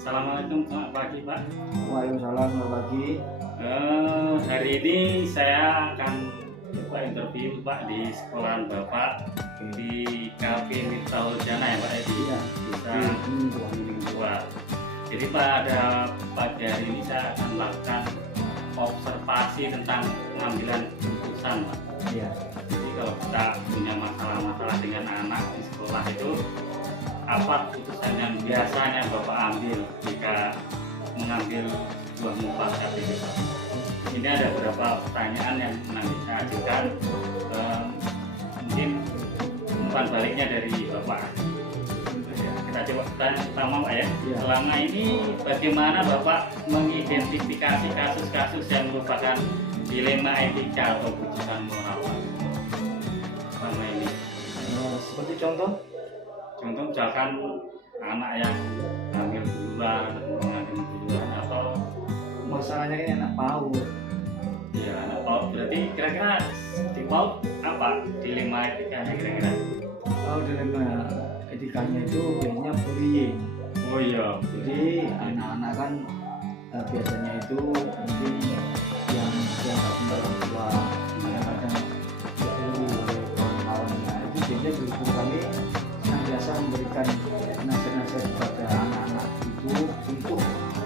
Assalamualaikum, selamat pagi Pak. Waalaikumsalam, selamat pagi. Hari ini saya akan coba interview Pak di sekolahan Bapak di Cafe Miftahul Jannah ya Pak di Iya. Desa Tua. Jadi pada pagi hari ini saya akan melakukan observasi tentang pengambilan keputusan Pak. Iya. Jadi kalau kita punya masalah-masalah dengan anak di sekolah itu, apa keputusan yang biasanya Bapak ambil jika mengambil sebuah mufakat itu? Ini ada beberapa pertanyaan yang nanti saya ajukan, mungkin umpan baliknya dari Bapak. Kita coba tanya pertama Pak ya. Ya. Selama ini bagaimana Bapak mengidentifikasi kasus-kasus yang merupakan dilema etika atau keputusan moral Pak? Selama ini. Seperti contoh, Misalkan anak yang hamil duluan atau mengandung duluan atau masalahnya ini anak PAUD. ya anak PAUD, berarti kira-kira di PAUD apa dilema etikanya kira-kira? Kalau dilema etikanya itu biasanya bullying. Oh iya, Jadi anak-anak kan biasanya itu mungkin yang nggak punya orang tua, kadang-kadang dibully oleh kawan-kawannya. Itu biasanya guru kami senantiasa memberikan nasihat-nasihat kepada anak-anak itu untuk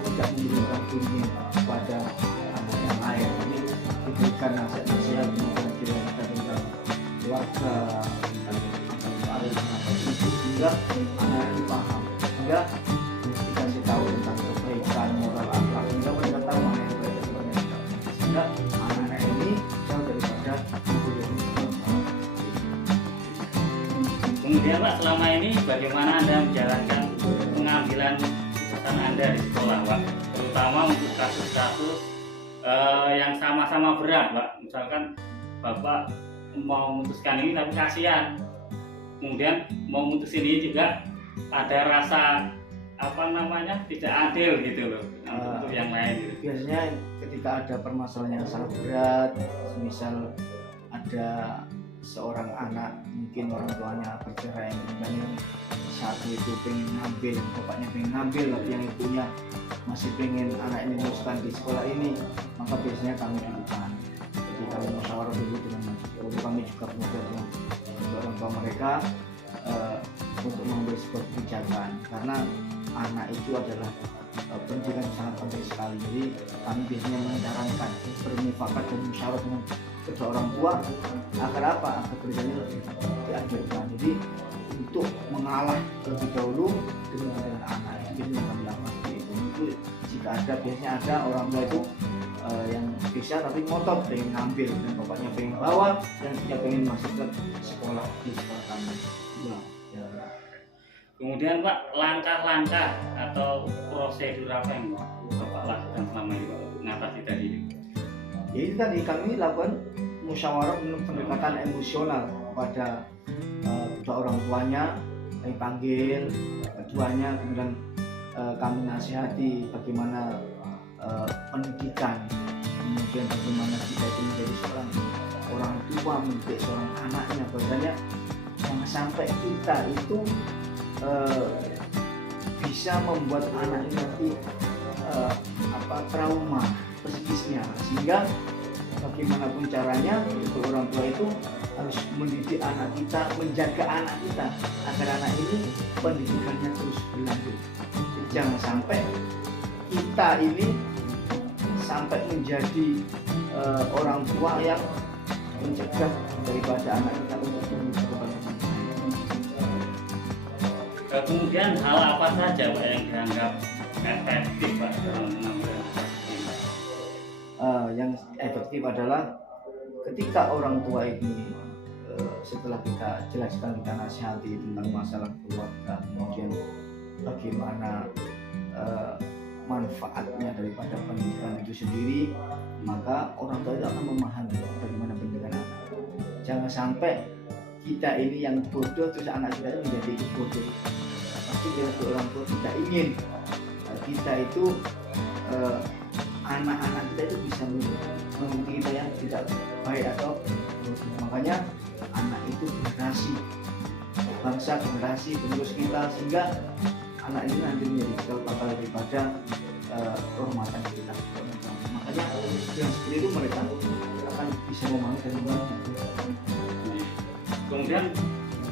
tidak memberikan bullying kepada anak yang lain. Ini diberikan nasihat-nasihat kemudian kita tentang keluarga, tentang apa itu sehingga anak itu paham, sehingga dikasih tahu tentang kebaikan, moral, akhlak, sehingga mereka tahu mana yang baik dan mana yang tidak. Sehingga anak-anak ini jauh daripada bullying. Kemudian Pak, selama ini bagaimana Anda menjalankan pengambilan keputusan Anda di sekolah Pak? Terutama untuk kasus-kasus yang sama-sama berat Pak. Misalkan Bapak mau memutuskan ini tapi kasihan, kemudian mau memutuskan ini juga ada rasa tidak adil gitu loh untuk yang lain gitu. Biasanya ketika ada permasalahan yang sangat berat, misal ada seorang anak mungkin orang tuanya bercerai, kemudian satu itu pengen ngambil, bapaknya pengen ngambil, tapi yang ibunya masih pengen anak ini meneruskan di sekolah ini, maka biasanya kami dudukkan. Jadi kami musyawarah dulu dengan guru, kami juga kemudian dengan orang tua mereka untuk mengambil sebuah kebijakan, karena anak itu adalah pendidikan yang sangat penting sekali. Jadi kami biasanya menyarankan bermufakat dan musyawarah dengan kedua orang tua agar apa? Agar kerjanya lebih dianjurkan. Jadi untuk mengalah terlebih dahulu dengan anak itu biasanya kami lakukan seperti itu. Itu jika ada, biasanya ada orang tua itu yang bisa tapi ngotot pengen ngambil dan bapaknya pengen bawa dan dia pengen masuk ke sekolah di sekolah kami. Ya. Kemudian Pak, langkah-langkah atau prosedur apa yang Bapak lakukan selama ini Pak untuk mengatasi tadi? Jadi tadi kami lakukan musyawarah untuk pendekatan emosional kepada kedua orang tuanya, kami panggil keduanya, kemudian kami nasihati bagaimana pendidikan, kemudian bagaimana kita itu menjadi seorang orang tua, mendidik seorang anaknya. Bahwasanya jangan sampai kita itu bisa membuat anak ini nanti trauma psikisnya, sehingga bagaimanapun caranya untuk orang tua itu harus mendidik anak kita, menjaga anak kita agar anak ini pendidikannya terus berlanjut. Jadi jangan sampai kita ini sampai menjadi orang tua yang mencegah daripada anak kita untuk berubah. Kemudian hal apa saja Pak yang dianggap efektif Pak dalam mengambil kasus ini? Yang efektif adalah ketika orang tua ini setelah kita jelaskan, kita nasihati tentang masalah keluarga, kemudian bagaimana manfaatnya daripada pendidikan itu sendiri, maka orang tua itu akan memahami bagaimana pendidikan anak. Jangan sampai kita ini yang bodoh terus anak kita itu menjadi bodoh. Pasti orang tua tidak ingin kita itu anak-anak kita itu bisa mengikuti kita yang tidak baik atau bodoh. Makanya anak itu generasi bangsa, generasi penerus kita, sehingga anak ini nanti menjadi cikal bakal daripada kehormatan kita. Makanya yang seperti itu mereka akan bisa memahami dan mengerti. Kemudian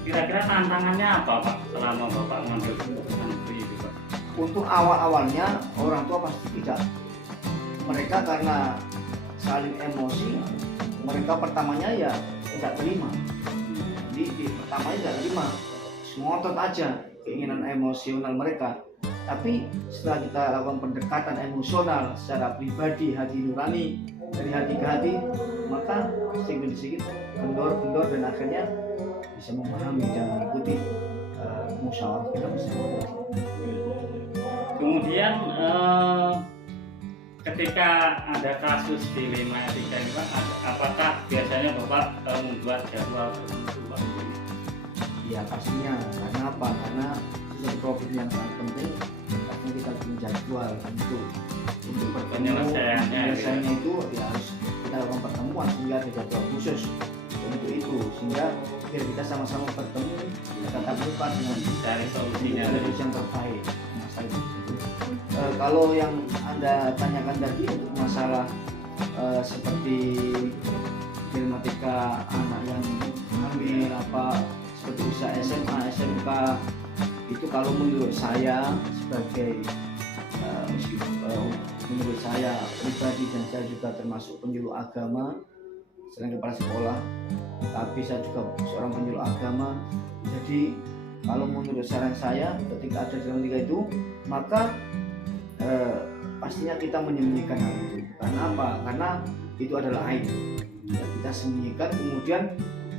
kira-kira tantangannya apa Pak selama Bapak mengambil keputusan seperti itu Pak? Untuk awal-awalnya orang tua pasti tidak. Mereka karena saling emosi, mereka pertamanya ya tidak terima. Jadi di pertamanya tidak terima, ngotot aja keinginan emosional mereka. Tapi setelah kita lakukan pendekatan emosional secara pribadi, hati nurani, dari hati ke hati, maka sedikit demi sedikit kendor dan akhirnya bisa memahami dan mengikuti musyawarah kita bersama. Kemudian ketika ada kasus dilema etika ini Pak, apakah biasanya Bapak membuat jadwal tertentu Pak? Ya pastinya, karena apa? Karena sesuatu problem yang sangat penting, pastinya kita bikin jadwal untuk penyelesaiannya itu ya harus kita lakukan pertemuan sehingga ada jadwal khusus untuk itu, sehingga biar kita sama-sama bertemu tetap lupa dengan cari solusinya yang terbaik masalah itu. Kalau yang Anda tanyakan tadi untuk masalah seperti dilematika anak yang hamil apa seperti usia SMA, SMK, itu kalau menurut saya sebagai menurut saya pribadi, dan saya juga termasuk penyuluh agama selain kepala sekolah, tapi saya juga seorang penyuluh agama. Jadi kalau menurut saran saya ketika ada dilematika itu, maka pastinya kita menyembunyikan hal itu. Karena apa? Karena itu adalah aib. Ya, kita sembunyikan, kemudian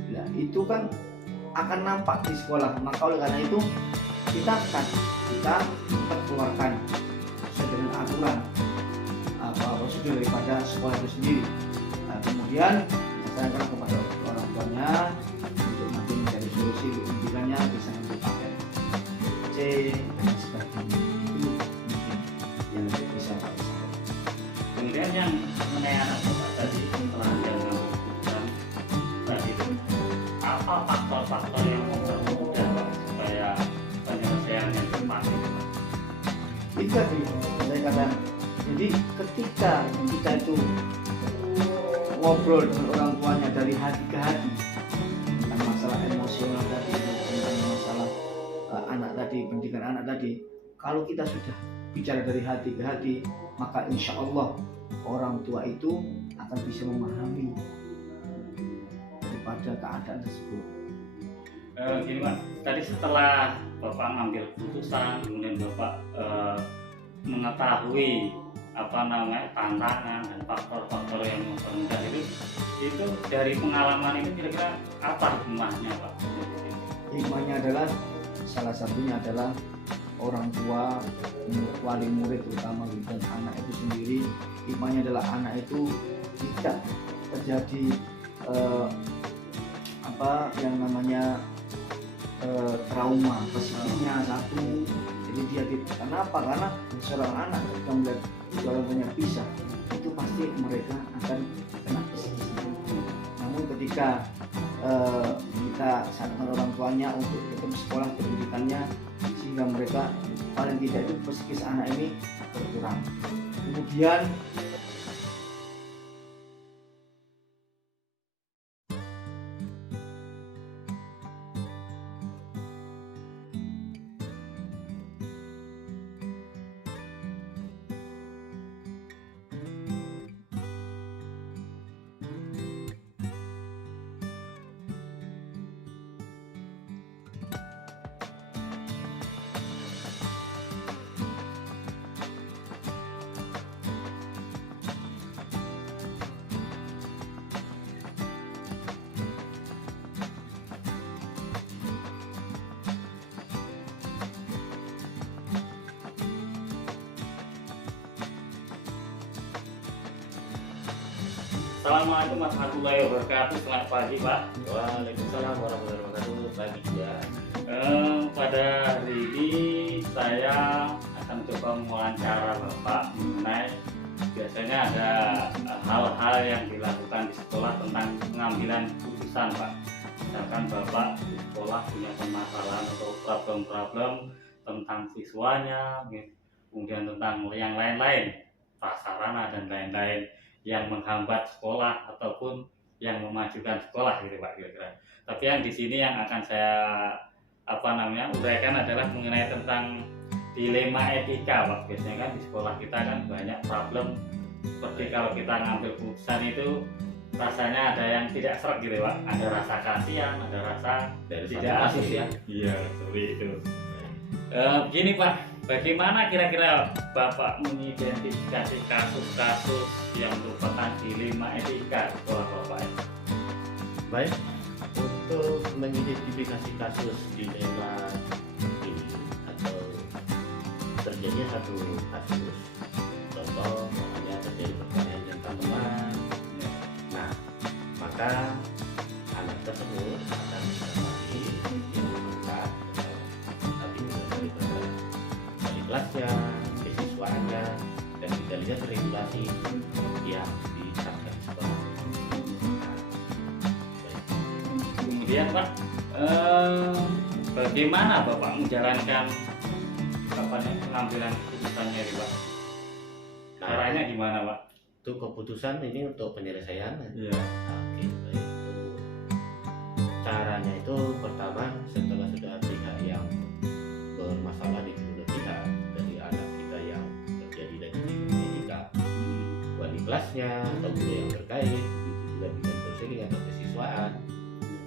ya, itu kan akan nampak di sekolah. Maka oleh karena itu kita keluarkan sesuai dengan aturan prosedur daripada sekolah itu sendiri. Nah, kemudian saya akan kepada orang tuanya untuk nanti mencari solusi pendidikannya, bisa dipakai C dan sebagainya. Itu mungkin yang bisa Pak sampaikan. Kemudian yang mengenai anak Bapak tadi setelah dia mengambil keputusan tadi itu, apa faktor-faktor yang mempermudah Pak supaya penyelesaiannya cepat? Itu tadi saya katakan. Jadi ketika kita itu ngobrol dengan orang tuanya dari hati ke hati tentang masalah emosional tadi, tentang masalah anak tadi, pendidikan anak tadi, kalau kita sudah bicara dari hati ke hati, maka insya Allah orang tua itu akan bisa memahami daripada keadaan tersebut. Gini Pak, tadi setelah Bapak mengambil keputusan, kemudian Bapak mengetahui tantangan dan faktor-faktor yang mempermudah itu dari pengalaman itu kira-kira apa hikmahnya Pak? Hikmahnya adalah salah satunya adalah orang tua, wali murid terutama dan anak itu sendiri. Hikmahnya adalah anak itu tidak terjadi yang namanya trauma psikisnya satu. Jadi dia kenapa? Karena seorang anak ketika melihat orang tuanya pisah, itu pasti mereka akan kena psikis. Namun ketika kita sarankan orang tuanya untuk tetap sekolah pendidikannya, sehingga mereka paling tidak itu psikis anak ini berkurang. Kemudian Assalamualaikum warahmatullahi wabarakatuh. Selamat pagi Pak. Waalaikumsalam warahmatullahi wabarakatuh. Pagi juga. Pada hari ini saya akan coba mewawancara Bapak mengenai biasanya ada hal-hal yang dilakukan di sekolah tentang pengambilan keputusan Pak. Misalkan Bapak di sekolah punya permasalahan atau problem-problem tentang siswanya, kemudian tentang yang lain-lain, prasarana dan lain-lain yang menghambat sekolah ataupun yang memajukan sekolah gitu Pak kira-kira. Tapi yang di sini yang akan saya uraikan adalah mengenai tentang dilema etika Pak. Biasanya kan di sekolah kita kan banyak problem seperti kalau kita ngambil keputusan itu rasanya ada yang tidak seret gitu Pak, ada rasa kasihan, ada rasa Dari tidak satu kasus adil. ya. Iya seperti itu. Begini Pak, bagaimana kira-kira Bapak mengidentifikasi kasus-kasus yang merupakan dilema etika di sekolah Bapak? Baik, untuk mengidentifikasi kasus dilema ini atau terjadinya satu kasus, contoh misalnya terjadi pertanyaan tentang teman, nah maka anak tersebut akan didapati yang lengkap tapi dari kelasnya, kesiswaannya, dan kita lihat regulasi yang diterapkan di sekolah. Kemudian Pak, bagaimana Bapak menjalankan pengambilan keputusannya ini Pak? Caranya gimana Pak? Untuk keputusan ini untuk penyelesaian. Iya. Oke, baik. Caranya itu pertama setelah sudah pihak yang bermasalah di kedua pihak dari anak kita yang terjadi dari etika, wali kelasnya atau guru yang terkait, juga dengan konseling atau kesiswaan.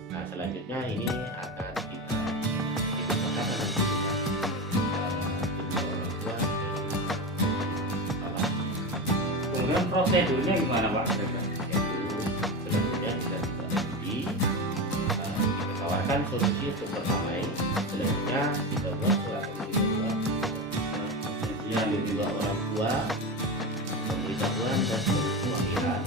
Nah selanjutnya ini akan kita bicarakan dengan kedua orang tua dan sekolah. Kemudian prosedurnya gimana Pak? Selanjutnya kita tawarkan solusi untuk perdamaian. Selanjutnya kita buat surat yang kedua orang tua, pemberitahuan dan pemanggilan.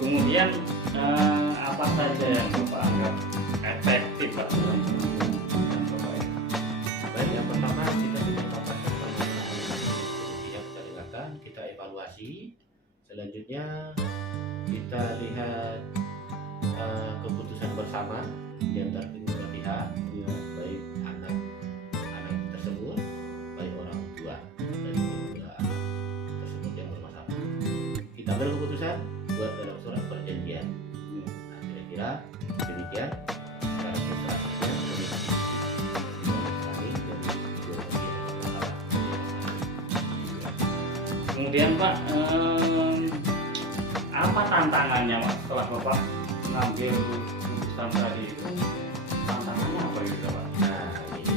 Kemudian apa saja yang Bapak anggap efektif Pak dalam penanganan Bapak ini? Baik, yang pertama kita sudah paparkan solusi yang kita dengarkan, kita evaluasi. Selanjutnya kita lihat keputusan bersama di antara kedua pihak, baik anak tersebut, baik orang tua dari kedua anak tersebut yang bermasalah. Kita ambil keputusan buat dalam surat perjanjian. Nah, kira-kira demikian cara selanjutnya Kemudian Pak, apa tantangannya Pak setelah Bapak mengambil keputusan tadi itu? Tantangannya apa gitu Pak? Nah, ini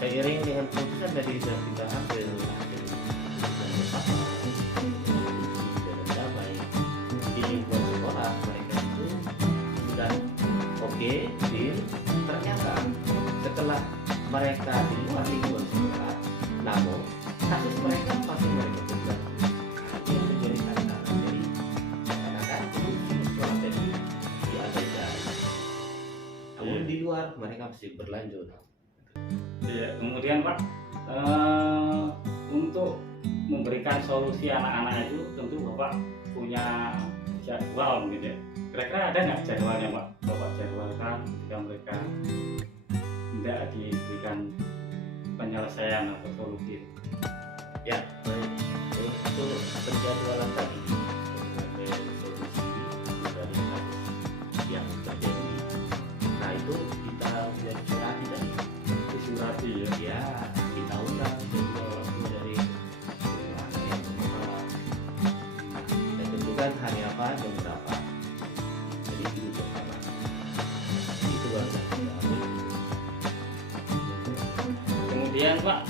seiring dengan keputusan dari yang kita ambil hasil keputusan bersama dan damai di lingkungan sekolah, mereka itu sudah oke, deal. Ternyata setelah mereka di luar lingkungan sekolah, namun kasus mereka masih mereka berlanjut. Nah, ini yang menjadi tantangan. Jadi seakan-akan sekolah tadi diabaikan, namun di luar mereka masih berlanjut. Ya, kemudian Pak, untuk memberikan solusi anak-anak itu tentu Bapak punya jadwal mungkin ya. Kira-kira ada nggak jadwalnya Pak? Bapak jadwalkan ketika mereka tidak diberikan penyelesaian atau solusi. Ya, baik. Untuk penjadwalan tadi mengambil solusi dari kasus yang terjadi. Nah itu kita sudah disurati tadi. Disurati ya. Ya, kita undang kedua orang tua dari anak yang bermasalah. Kita tentukan hari apa dan berapa. Jadi itu bersama. Itu baru kita ambil. Kemudian Pak,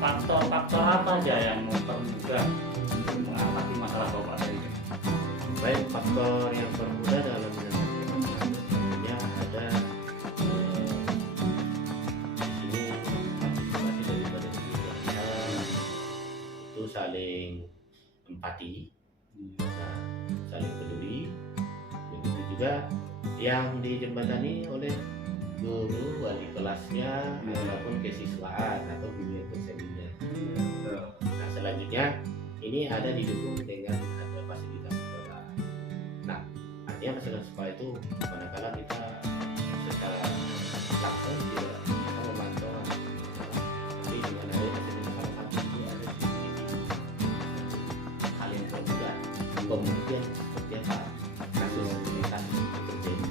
faktor-faktor apa aja yang mempermudah untuk mengatasi masalah Bapak tadi? Baik, faktor yang bermudah dalam menyelesaikan masalah tentunya ada di sini partisipasi daripada kedua pihak itu saling empati, nah, saling peduli. Begitu juga yang dijembatani oleh guru, wali kelasnya, ataupun kesiswaan atau bimbingan konselingnya. Nah selanjutnya ini ada didukung dengan ada fasilitas sekolah. Nah, artinya fasilitas sekolah itu manakala kita secara langsung tidak bisa memantau tapi dengan ada fasilitas salah satu ini ada di hal yang berbeda. Kemudian seperti apa kasus kita terjadi.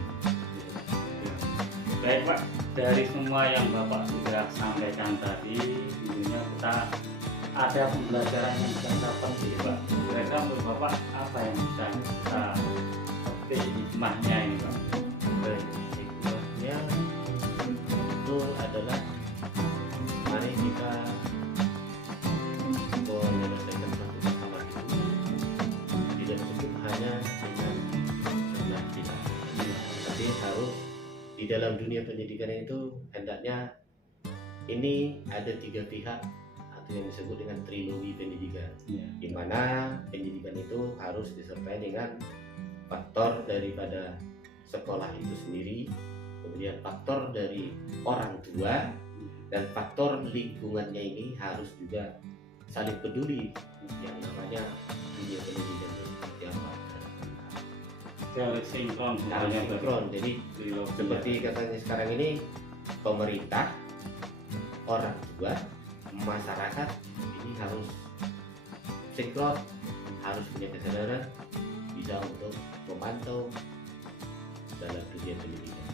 Baik Pak, dari semua yang Bapak sudah sampaikan tadi, tentunya kita ada pembelajaran yang sangat penting Pak. Kira-kira menurut Bapak apa yang bisa kita petik hikmahnya ini Pak? Baik, hikmahnya itu adalah mari kita menyelesaikan satu masalah itu tidak cukup hanya dengan sebelah kita, tapi harus di dalam dunia pendidikan itu hendaknya ini ada 3 pihak atau yang disebut dengan trilogi pendidikan, di mana pendidikan itu harus disertai dengan faktor daripada sekolah itu sendiri, kemudian faktor dari orang tua, dan faktor lingkungannya ini harus juga saling peduli yang namanya dunia pendidikan itu seperti apa. Harus sinkron Harus semuanya sinkron. Jadi seperti katanya sekarang ini pemerintah, orang tua, masyarakat ini harus sinkron, harus punya kesadaran bisa untuk memantau dalam dunia pendidikan.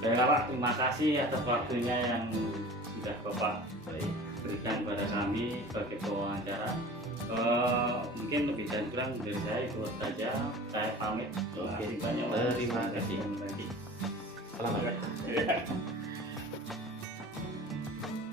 Baiklah Pak, terima kasih atas waktunya yang sudah Bapak berikan kepada kami sebagai pewawancara. Mungkin lebih dan kurang dari saya itu saja. Saya pamit. Oke, Terima kasih banyak. terima kasih. Terima kasih. Selamat.